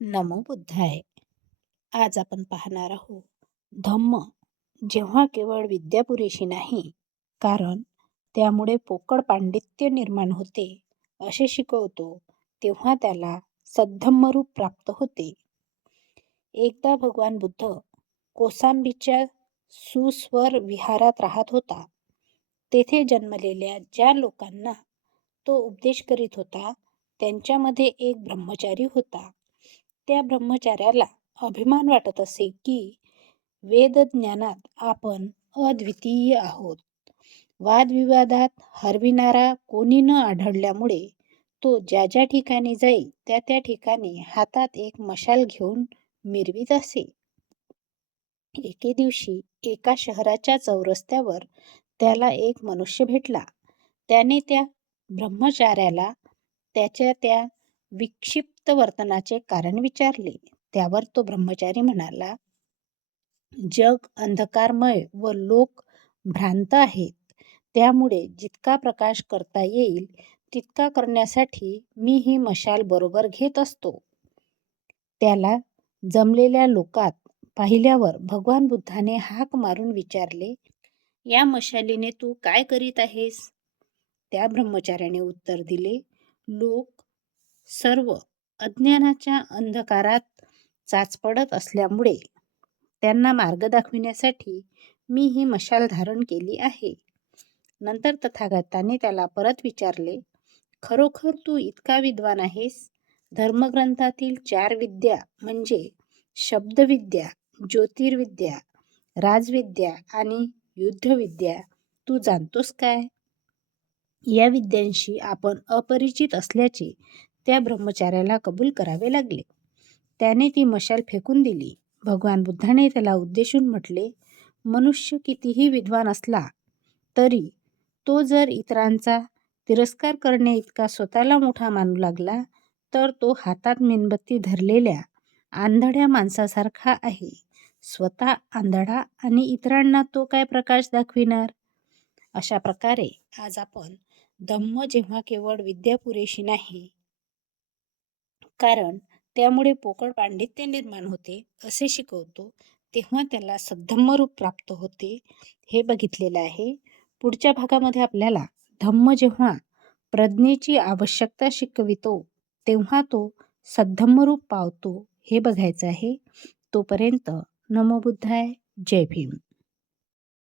नमो बुद्धाय. आज आपण पाहणार आहोत धम्म जेव्हा केवळ विद्या पुरेशी नाही, कारण त्यामुळे पोकळ पांडित्य निर्माण होते असे शिकवतो, तेव्हा त्याला सद्धम्मरूप प्राप्त होते. एकदा भगवान बुद्ध कोसांबीच्या सुस्वर विहारात राहत होता. तेथे जन्मलेल्या ज्या लोकांना तो उपदेश करीत होता, त्यांच्यामध्ये एक ब्रह्मचारी होता. त्या ब्रह्मचार्याला अभिमान वाटत असे की वेदज्ञानात आपण अद्वितीय आहोत. वादविवादात हरविणारा कोणी न आढळल्यामुळे तो ज्या ज्या ठिकाणी जाई त्या त्या ठिकाणी हातात एक मशाल घेऊन मिरवीत असे. एके दिवशी एका शहराच्या चौरस्त्यावर त्याला एक मनुष्य भेटला. त्याने त्या ब्रह्मचार्याला त्याच्या त्या विक्षिप्त वर्तनाचे कारण विचारले. त्यावर तो ब्रह्मचारी म्हणाला, जग अंधकारमय व लोक भ्रांत आहेत. त्यामुळे जितका प्रकाश करता येईल तितका करण्यासाठी मी ही मशाल बरोबर घेत असतो. त्याला जमलेल्या लोकात पाहिल्यावर भगवान बुद्धाने हाक मारून विचारले, या मशालीने तू काय करीत आहेस? त्या ब्रह्मचार्याने उत्तर दिले, लोक सर्व अज्ञानाच्या अंधकारात चाचपडत असल्यामुळे त्यांना मार्ग दाखविण्यासाठी मी ही मशाल धारण केली आहे. नंतर तथागताने त्याला परत विचारले, खरोखर तू इतका विद्वान आहेस? धर्मग्रंथातील 4 विद्या म्हणजे शब्दविद्या, ज्योतिर्विद्या, राजविद्या आणि युद्धविद्या तू जाणतोस काय? या विद्यांशी आपण अपरिचित असल्याचे त्या ब्रह्मचार्याला कबूल करावे लागले. त्याने ती मशाल फेकून दिली. भगवान बुद्धाने त्याला उद्देशून म्हटले, मनुष्य कितीही विद्वान असला तरी तो जर इतरांचा तिरस्कार करणे इतका स्वतःला मोठा मानू लागला तर तो हातात मेणबत्ती धरलेल्या आंधळ्या माणसासारखा आहे. स्वतः आंधळा आणि इतरांना तो काय प्रकाश दाखविणार? अशा प्रकारे आज आपण धम्म जेव्हा केवळ विद्या पुरेशी नाही, कारण त्यामुळे पोकळ पांडित्य निर्माण होते असे शिकवतो, तेव्हा त्याला सद्धम्मरूप प्राप्त होते हे बघितलेलं आहे. पुढच्या भागामध्ये आपल्याला धम्म जेव्हा प्रज्ञेची आवश्यकता शिकवितो तेव्हा तो सद्धम्मरूप पावतो हे बघायचं आहे. तोपर्यंत नमो बुद्धाय. जय भीम.